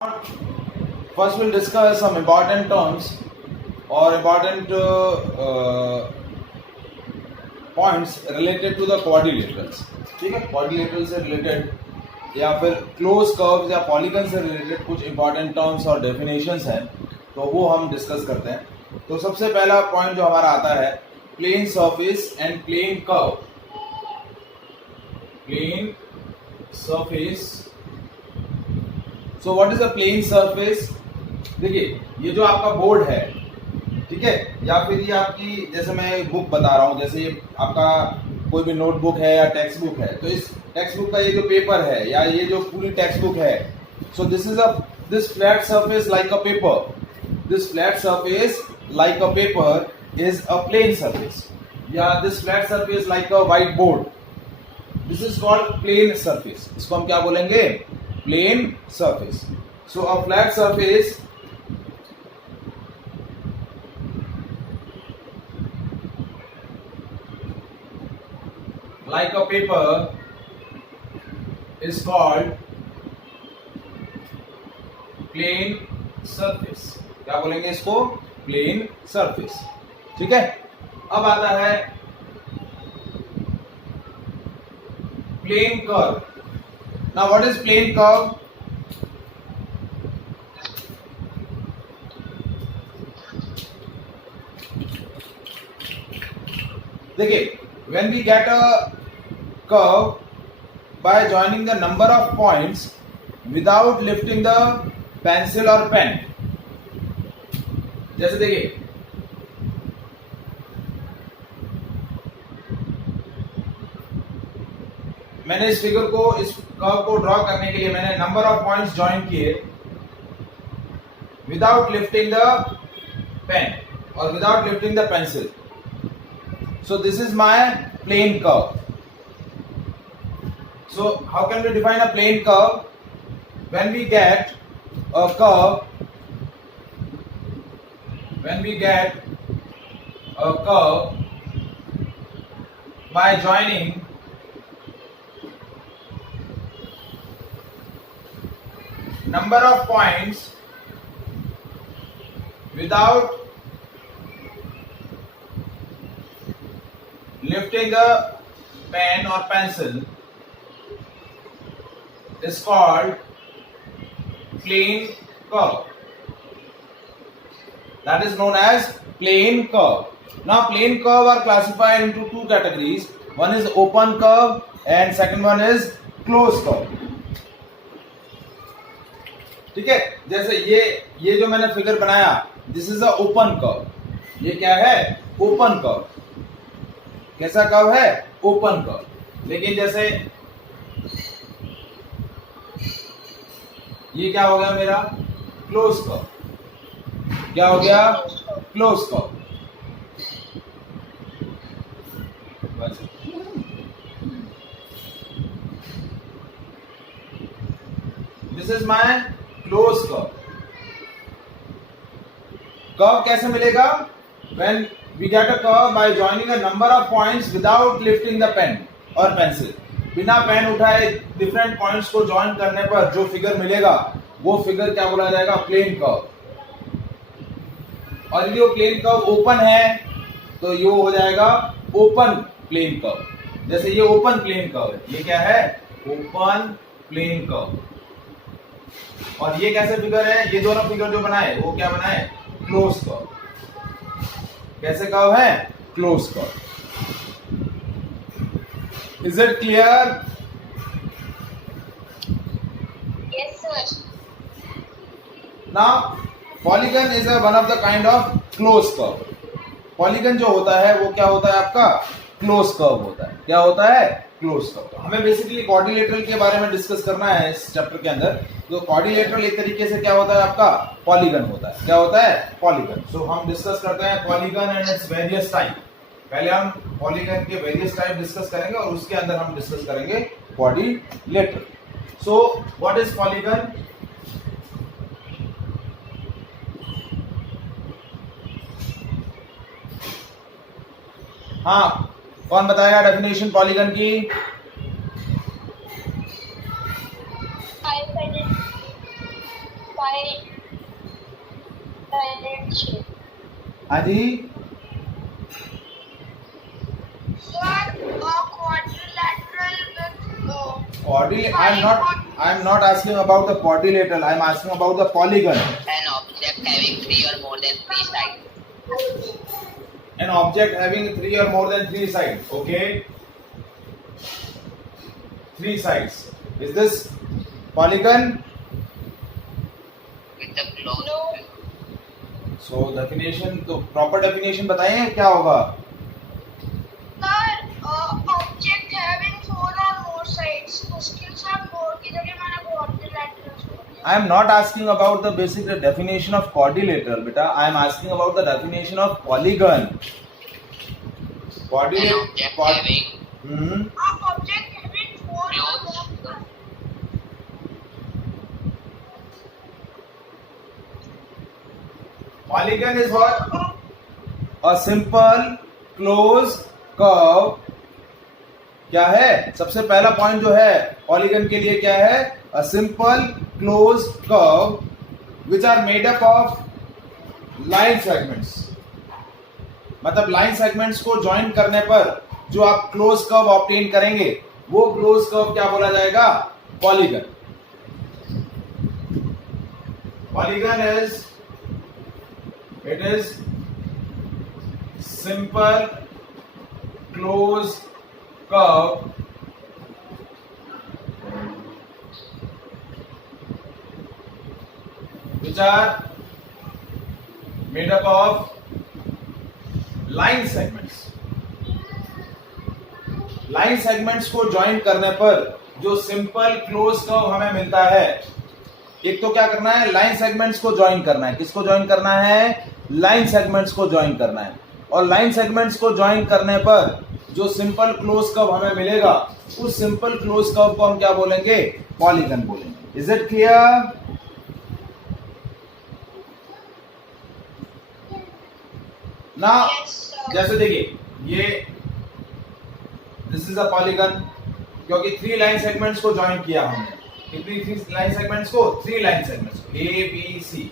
First, we'll discuss some important terms or important points related to the quadrilaterals. ठीक है, quadrilateral से related या फिर क्लोज कर्व्स या पॉलीगन से रिलेटेड कुछ इंपॉर्टेंट टर्म्स और डेफिनेशंस हैं, तो वो हम डिस्कस करते हैं। तो सबसे पहला पॉइंट जो हमारा आता है, plane surface and plane curve. Plane surface, so what is a plane surface? देखिए, ये जो आपका बोर्ड है, ठीक है, या फिर ये आपकी, जैसे मैं बुक बता रहा हूं, जैसे ये आपका कोई भी नोटबुक है या टेक्स्ट बुक है, तो इस टेक्स्ट बुक का ये जो पेपर है या ये जो पूरी टेक्स्ट बुक है, so this flat surface like a paper, this flat surface like a paper is a plane surface, या this flat surface like a whiteboard, this is called plane surface. इसको हम क्या बोलेंगे? Plane surface. So a flat surface like a paper is called plane surface। क्या बोलेंगे इसको? Plane surface. ठीक है, अब आता है plane curve. Now what is plane curve? देखिए, when we get a curve by joining the number of points without lifting the pencil or pen, जैसे देखिए, मैंने इस फिगर को, इस कर्व को ड्रॉ करने के लिए मैंने नंबर ऑफ पॉइंट्स ज्वाइन किए विदाउट लिफ्टिंग द पेन और without lifting the pencil. So this is my plane curve. So how can we define a plane curve? When we get a curve, by joining number of points without lifting the pen or pencil is called plane curve. That is known as plane curve. Now plane curve are classified into two categories. One is open curve and second one is closed curve. ठीक है, जैसे ये जो मैंने figure बनाया, this is a open curve. ये क्या है? Open curve. कैसा कर्व है? Open curve. लेकिन जैसे ये क्या हो गया मेरा? Close curve. क्या हो गया? Close curve. This is my close curve. Curve कैसे मिलेगा? When we get a curve by joining a number of points without lifting the pen or pencil। बिना पेन उठाए डिफरेंट पॉइंट्स को ज्वाइन करने पर जो फिगर मिलेगा, वो फिगर क्या बोला जाएगा? Plane curve. और ये प्लेन कर्व ओपन है, तो ये हो जाएगा ओपन प्लेन कर्व। जैसे ये ओपन प्लेन कर्व है, ये क्या है? Open plane curve. और ये कैसे फिगर है? ये दोनों फिगर जो बनाए, वो क्या बनाए? Close curve. कैसे कर्व है? Close curve. Is it clear? Yes, sir. Now polygon is one of the kind of close curve. Polygon जो होता है वो क्या होता है? आपका क्लोज कर्व होता है। क्या होता है? Close curve. हमें बेसिकली क्वाड्रिलेटरल के बारे में डिस्कस करना है इस चैप्टर के अंदर। तो क्वाड्रिलेटरल एक तरीके से क्या होता है? आपका पॉलीगन होता है। क्या होता है? पॉलीगन। सो हम डिस्कस करते हैं polygon and its various type. पहले हम पॉलीगन के वेरियस टाइप डिस्कस करेंगे और उसके अंदर हम डिस्कस करेंगे quadrilateral. So what is polygon? हाँ, कौन बताएगा डेफिनेशन पॉलीगन की? direction. हाँ जी, Sir, quadrilateral with I'm not asking about the quadrilateral. I'm asking about the polygon. An object having three or more than three sides. An object having three or more than three sides. Okay. Three sides. Is this polygon? With the closed. No. So definition, तो proper definition बताएं क्या होगा? Sir, object having four or more sides. उसके साथ four की जगह मैंने quadrilateral छोड़ दिया. I am not asking about the basic definition of quadrilateral, beta. I am asking about the definition of polygon. An Quadrilateral. object having Object having four or more. closed. Polygon is what? A simple closed curve. क्या है? सबसे पहला point जो है polygon के लिए क्या है? A simple closed curve which are made up of line segments. मतलब लाइन सेगमेंट्स को ज्वाइन करने पर जो आप क्लोज कर्व ऑब्टेन करेंगे वो क्लोज कर्व क्या बोला जाएगा? Polygon. Polygon is it is simple closed curve which are made up of line segments. Line segments को ज्वाइन करने पर जो सिंपल क्लोज कर्व हमें मिलता है, एक तो क्या करना है? लाइन सेगमेंट्स को ज्वाइन करना है. किसको ज्वाइन करना है? लाइन सेगमेंट्स को ज्वाइन करना है. और लाइन सेगमेंट्स को ज्वाइन करने पर जो सिंपल क्लोज कर्व हमें मिलेगा उस सिंपल क्लोज कर्व को हम क्या बोलेंगे? पॉलीगन बोलेंगे. Is it clear? ना Yes, sir. जैसे देखिए ये दिस इज अ पॉलीगन क्योंकि थ्री लाइन सेगमेंट्स को ज्वाइन किया हमने. कितनी थ्री लाइन सेगमेंट्स को? थ्री लाइन सेगमेंट्स को. ए बी सी,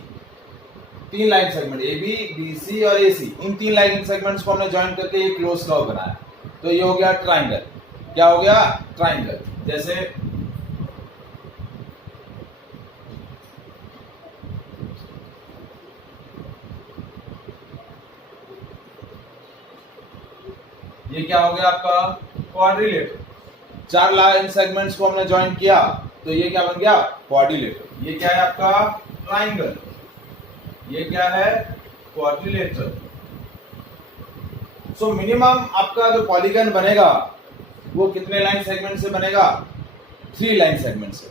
तीन लाइन segment A B B C और ए सी. इन तीन लाइन सेगमेंट्स को हमने ज्वाइन करके एक क्लोज कर्व बनाया. तो ये हो गया ट्राइंगल. क्या हो गया? ट्राइंगल. जैसे ये क्या हो गया आपका? क्वाड्रिलेटरल. चार लाइन सेगमेंट्स को हमने ज्वाइन किया तो ये क्या बन गया? क्वाड्रिलेटरल. ये क्या है आपका? ट्राइंगल. ये क्या है? क्वाड्रिलेटरल. सो मिनिमम आपका जो पॉलीगन बनेगा वो कितने लाइन सेगमेंट से बनेगा? थ्री लाइन सेगमेंट से.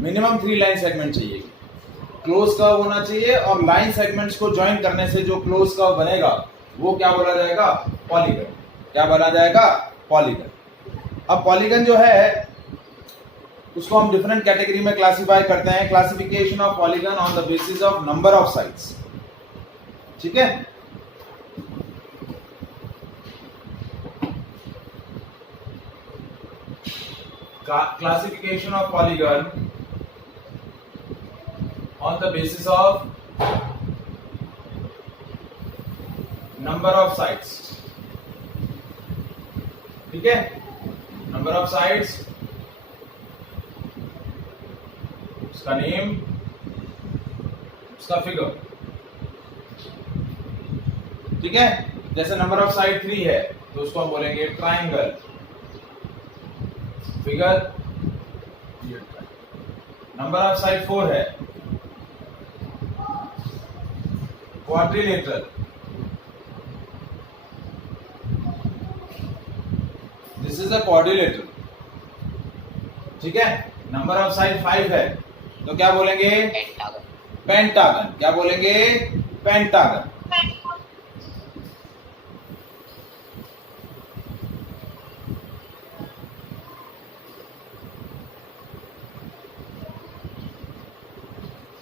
मिनिमम थ्री लाइन सेगमेंट चाहिए. क्लोज कर्व होना चाहिए और लाइन सेगमेंट्स को ज्वाइन करने से जो क्लोज कर्व बनेगा वो क्या बोला जाएगा? पॉलीगन. क्या बोला जाएगा? पॉलीगन. अब पॉलीगन जो है उसको हम डिफरेंट कैटेगरी में क्लासिफाई करते हैं. Classification of polygon on the basis of number of sides. ठीक है? Classification of polygon on the basis of number of sides. ठीक है? नंबर ऑफ साइड्स, उसका नेम, उसका फिगर. ठीक है? जैसे नंबर ऑफ साइड 3 है तो उसको हम बोलेंगे triangle. Figure number of side 4 है quadrilateral. This is a quadrilateral. ठीक है? नंबर ऑफ साइड 5 है तो क्या बोलेंगे? पेंटागन. पेंटागन. क्या बोलेंगे? पेंटागन.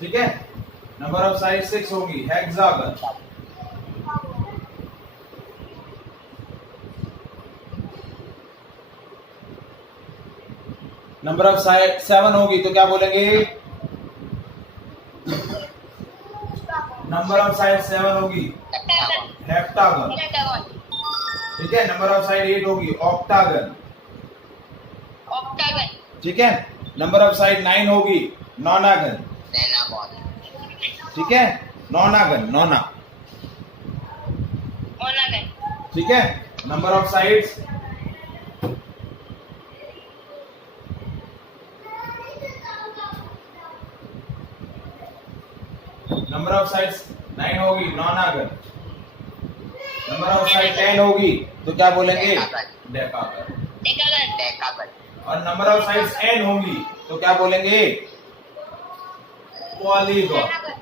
ठीक है? नंबर ऑफ साइड 6 होगी हेक्सागन. नंबर ऑफ साइड 7 होगी तो क्या बोलेंगे? नंबर ऑफ साइड 7 होगी हेप्टागन, हेप्टागन, ठीक है। नंबर ऑफ साइड 8 होगी ऑक्टागन, ऑक्टागन, ठीक है। नंबर ऑफ साइड 9 होगी नॉनागन, Denagon. ठीक है। नॉनागन, नॉना, ओनागन, ठीक है। Number of sides number of sides 9 होगी नॉनागन, नंबर ऑफ साइड 10 होगी तो क्या बोलेंगे डेकागन, डेकागन, Decagon. और नंबर ऑफ साइड्स n होंगी तो क्या बोलेंगे पॉलीगॉन। डेकागन,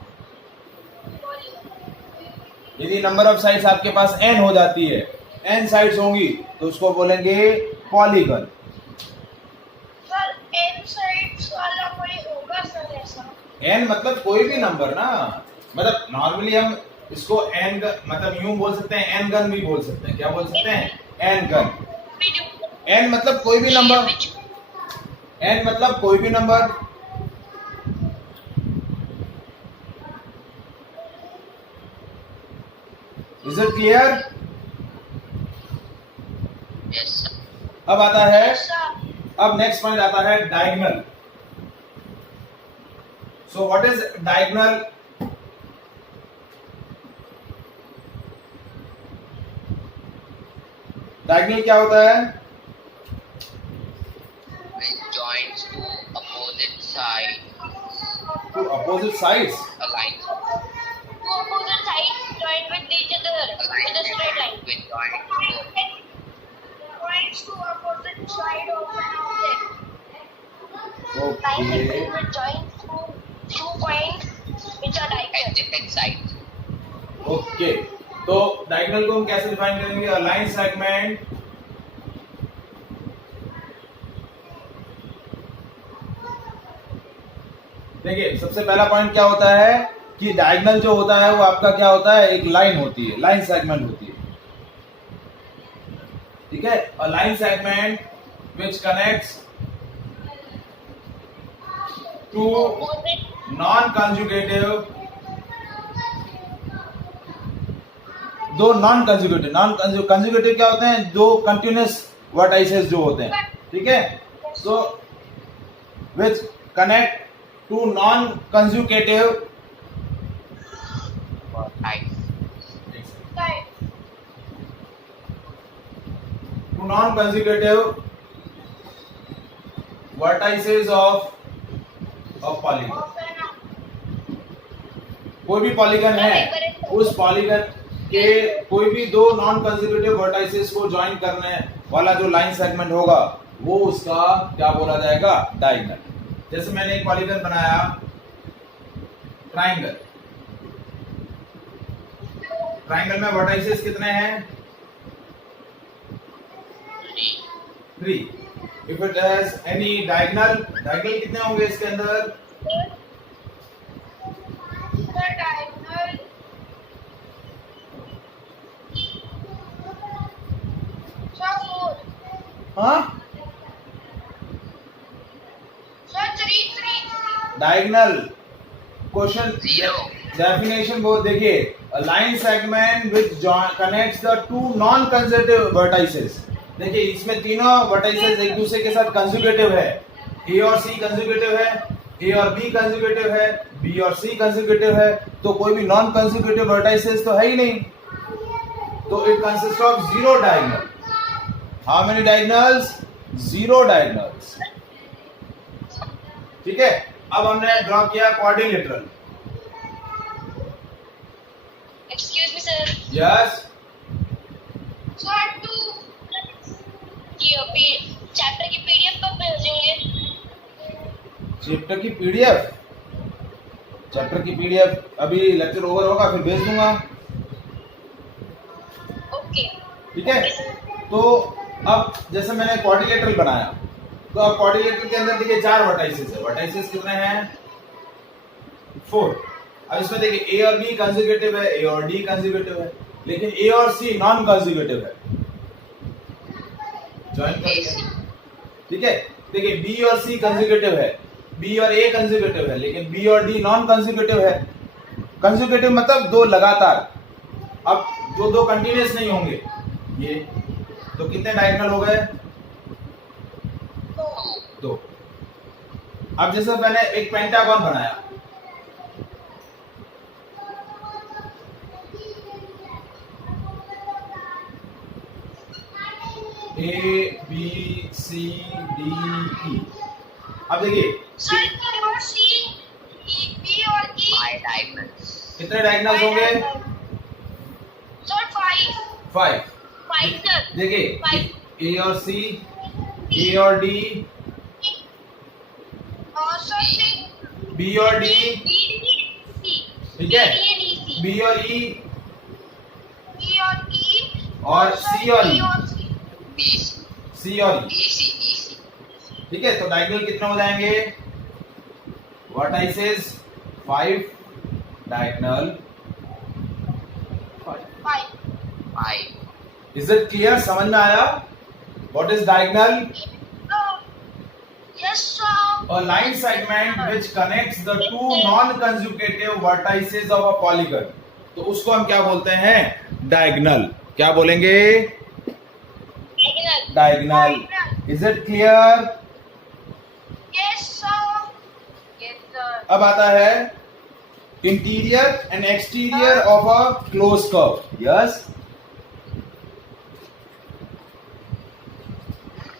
यदि नंबर ऑफ साइड्स आपके पास n हो जाती है, n साइड्स होंगी तो उसको बोलेंगे पॉलीगन। सर एन साइड्स वाला कोई होगा सर ऐसा? n मतलब कोई भी नंबर ना, मतलब नॉर्मली हम इसको n मतलब यूं बोल सकते हैं, n गन भी बोल सकते हैं। क्या बोल सकते हैं? n gun. n मतलब कोई भी नंबर, n मतलब कोई भी number. Is it clear? Yes, sir. अब आता है, ऐसा अब नेक्स्ट पॉइंट आता है diagonal. So what is diagonal? Diagonal क्या होता है? Which joins two opposite sides two opposite sides, aligns. two opposite sides joined with each other with a straight line. With joint two. Points to opposite side of an object. Line okay segment with joints to two points which are diagonal. At different sides. Okay. तो diagonal को हम कैसे define करेंगे? अ line segment देखिए, सबसे पहला point क्या होता है कि डायगोनल जो होता है वो आपका क्या होता है? एक लाइन होती है, लाइन सेगमेंट होती है, ठीक है। A line segment which connects two Opposite non conjugative, दो नॉन कंजुगेटिव, कंजुगेटिव क्या होते हैं? दो कंटिन्यूअस वर्टाइसेस जो होते हैं, ठीक है। So which connect to non conjugative Sides. side to non conjugative vertices of polygon. of an कोई भी पॉलीगन है, उस पॉलीगन के कोई भी दो नॉन कंसेक्यूटिव वर्टाइसेस को ज्वाइन करने वाला जो लाइन सेगमेंट होगा वो उसका क्या बोला जाएगा? डायगोनल। जैसे मैंने एक पॉलीगन बनाया ट्राइंगल, ट्राइंगल में वर्टाइसेस कितने हैं? 3। If it has any diagonal, diagonal कितने होंगे इसके अंदर? the diagonal sir 4 हाँ, sir 3 डायगोनल क्वेश्चन 0. डेफिनेशन बहुत देखिए, line segment which connects the two non consecutive vertices. देखिए इसमें तीनों वर्टाइसेस एक दूसरे के साथ कंसेक्यूटिव है, ए और सी कंसेक्यूटिव है, ए और बी कंसेक्यूटिव है, बी और सी कंसेक्यूटिव है, तो कोई भी नॉन कंसेक्यूटिव वर्टाइसेस तो है ही नहीं, तो it consist of 0 diagonal. How many diagonals? 0 diagonals, ठीक है। अब हमने ड्रॉ किया quadrilateral. excuse me sir yes, sir to chapter की पीडीएफ कब भेजेंगे? चैप्टर की पीडीएफ, चैप्टर की पीडीएफ अभी लेक्चर ओवर होगा फिर भेज दूंगा, ओके ठीक है। तो अब जैसे मैंने क्वाड्रिलेटरल बनाया, तो अब क्वाड्रिलेटरल के अंदर देखिए 4 वर्टाइसेस है। वर्टाइसेस कितने हैं? 4। अब इसमें देखिए ए और बी कंसेक्यूटिव है, ए और डी कंसेक्यूटिव है, लेकिन ए और सी नॉन कंसेक्यूटिव है। ज्वाइन कर दिया, ठीक है। देखिए बी और सी कंसेक्यूटिव है, बी और ए कंसेक्यूटिव है, लेकिन बी और डी नॉन कंसेक्यूटिव है। कंसेक्यूटिव मतलब दो लगातार। अब जो दो कंटिन्यूअस नहीं होंगे ये, तो कितने डायगोनल हो गए? दो। अब जैसे मैंने एक पेंटागन बनाया, ए बी सी डी ई। अब देखिए सर B और C, B और E 5 diagonals. कितने डायगोनल्स होंगे? सर 5 5। 5 सर देखिए 5 ए और सी, ए और डी, और सर 6 बी और डी, ठीक है, बी और ई B और E और सी और ई, BC. सी और ई, BC. ठीक है। तो डायगोनल कितने हो जाएंगे? What I says 5 diagonal 5। 5. Is it clear? समझ में आया? What is diagonal? Yes sir. A line segment which connects the two non-consecutive vertices of a polygon, तो उसको हम क्या बोलते हैं? डायगोनल। क्या बोलेंगे? Diagonal. Is it clear? Yes sir. Yes sir. अब आता है interior and exterior of a close curve. Yes,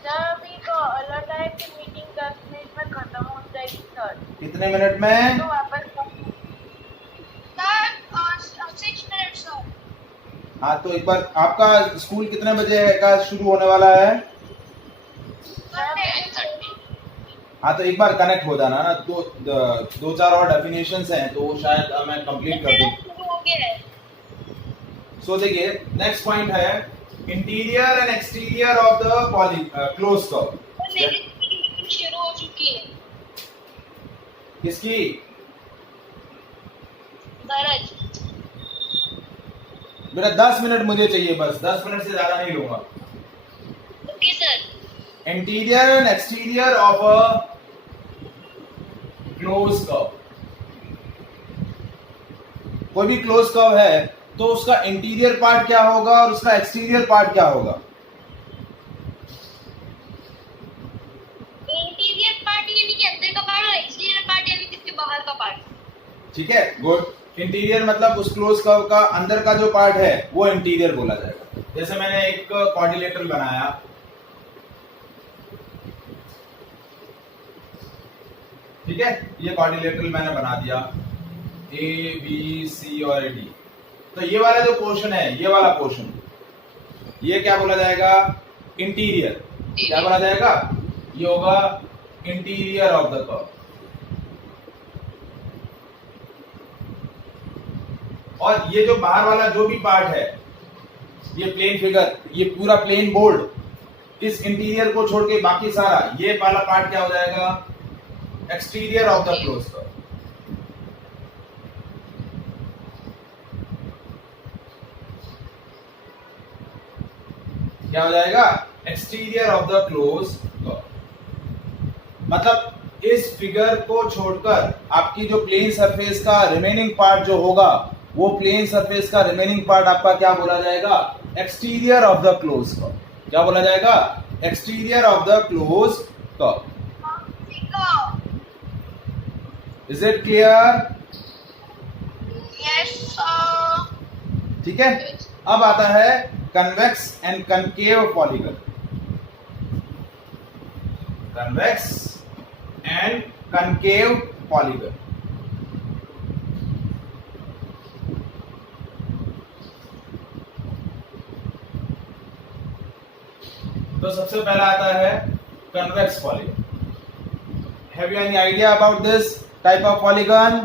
sir अभी तो अलर्ट है कि मीटिंग 10 मिनट में खत्म हो जाएगी सर। कितने मिनट में? तो वापस सर 6 मिनट सर। हाँ, तो एक बार आपका स्कूल कितने बजे का शुरू होने वाला है? 10:30. हाँ, तो एक बार कनेक्ट हो जाना ना। दो चार और डेफिनेशंस हैं तो वो शायद मैं कंप्लीट कर दूं। शुरू हो गया है। सो देखिए नेक्स्ट पॉइंट है interior and exterior of the close curve. मेरी शुरू हो चुकी है। किसकी? भरत। मेरा 10 मिनट मुझे चाहिए, बस 10 मिनट से ज्यादा नहीं लूंगा। Okay sir. Interior and exterior of a close curve. कोई भी क्लोज कर्व है तो उसका इंटीरियर पार्ट क्या होगा और उसका एक्सटीरियर पार्ट क्या होगा? इंटीरियर पार्ट यानी कि अंदर का पार्ट और एक्सटीरियर पार्ट यानी कि इसके बाहर का पार्ट। ठीक है, गुड। इंटीरियर मतलब उस क्लोज कर्व का अंदर का जो पार्ट है वो इंटीरियर बोला जाएगा। जैसे मैंने एक क्वाड्रिलेटरल बनाया, ठीक है, ये क्वाड्रिलेटरल मैंने बना दिया, ए बी सी और डी। तो ये वाला जो पोर्शन है, ये वाला पोर्शन, ये क्या बोला जाएगा? इंटीरियर। क्या बोला जाएगा? ये होगा इंटीरियर ऑफ द कर्व। और ये जो बाहर वाला जो भी पार्ट है, ये प्लेन फिगर, ये पूरा प्लेन बोर्ड, इस इंटीरियर को छोड़ के बाकी सारा ये वाला पार्ट क्या हो जाएगा? Exterior of the close curve. क्या हो जाएगा? Exterior of the close curve. मतलब इस फिगर को छोड़कर आपकी जो प्लेन सरफेस का रिमेनिंग पार्ट जो होगा, वो प्लेन सरफेस का रिमेनिंग पार्ट आपका क्या बोला जाएगा? Exterior of the close curve. क्या बोला जाएगा? Exterior of the close curve. Is it clear? Yes sir. ठीक है, अब आता है convex and concave polygon. Convex and concave polygon. तो सबसे पहला आता है convex polygon. Have you any idea about this type of polygon?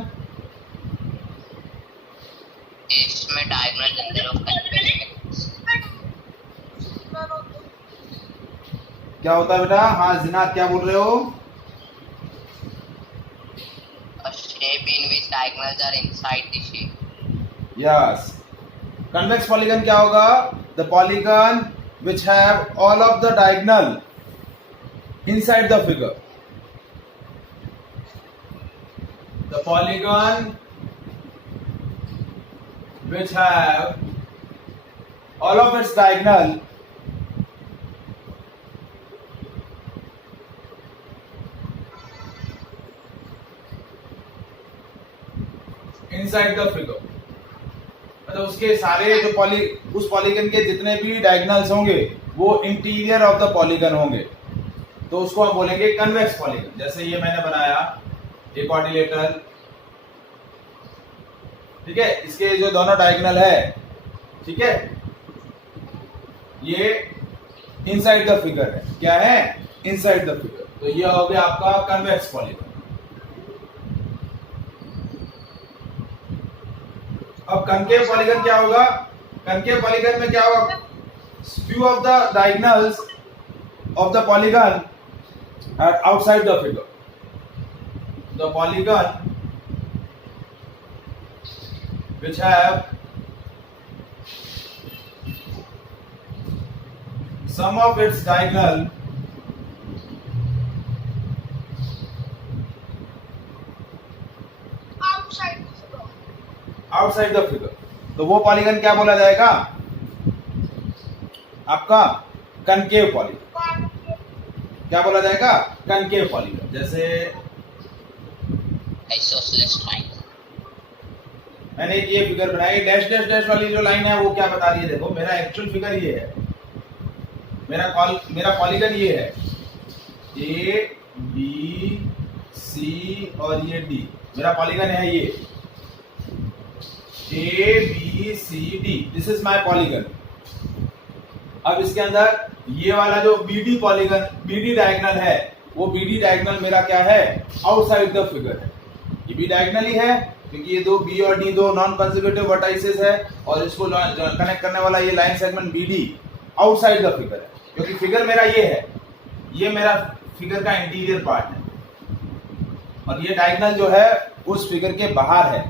इसमें diagonal अंदर of convex. क्या होता है बेटा? हाँ जिनात, क्या बोल रहे हो? A shape in which diagonals are inside the shape. Yes. Convex polygon क्या होगा? The polygon which have all of the diagonal inside the figure. The polygon which have all of its diagonal inside the figure. मतलब उसके सारे जो उस polygon के जितने भी डायगोनल्स होंगे वो इंटीरियर ऑफ द पॉलीगन होंगे, तो उसको हम बोलेंगे कन्वेक्स पॉलीगन। जैसे ये मैंने बनाया एक क्वाड्रिलेटरल, ठीक है, इसके जो दोनों डायगोनल है, ठीक है, ये इनसाइड द फिगर है। क्या है? Inside the figure. तो ये हो गया आपका कन्वेक्स पॉलीगन। अब कनकेव पॉलीगन क्या होगा? कनकेव पॉलीगन में क्या होगा? few of the diagonals of the polygon are outside the figure. The polygon which have some of its diagonal outside the figure, तो वो पॉलीगन क्या बोला जाएगा? आपका कनकेव पॉलीगन। क्या बोला जाएगा? Concave polygon. जैसे isosceles triangle. मैंने एक ये फिगर बनाई, डैश डैश डैश वाली जो लाइन है वो क्या बता रही है? देखो मेरा एक्चुअल फिगर ये है, मेरा पॉलीगन ये है, ए बी सी और ये डी, मेरा पॉलीगन है ये A B C D, this is my polygon. अब इसके अंदर ये वाला जो बीडी पॉलीगन, बीडी डायगोनल है, वो बीडी डायगोनल मेरा क्या है? आउटसाइड द फिगर है। ये भी डायगोनल ही है क्योंकि ये दो बी और डी दो नॉन कंसेक्यूटिव वर्टाइसेस है, और इसको कनेक्ट करने वाला ये line segment BD outside the figure है, क्योंकि फिगर मेरा ये है, ये मेरा फिगर का इंटीरियर पार्ट है, और ये डायगोनल जो है उस फिगर के बाहर है।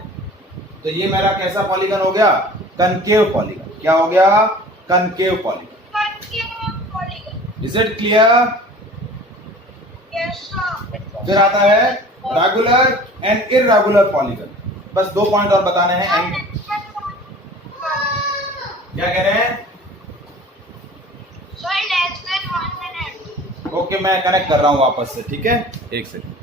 तो ये मेरा कैसा पॉलीगन हो गया? Concave polygon. क्या हो गया? Concave polygon. Is it clear? Yes, sir. फिर आता है रेगुलर एंड इर्रेगुलर पॉलीगन। बस 2 पॉइंट और बताने हैं। क्या कह रहे हैं? Sorry, less than 1 minute. Okay, मैं कनेक्ट कर रहा हूं वापस से, ठीक है, एक सेकंड।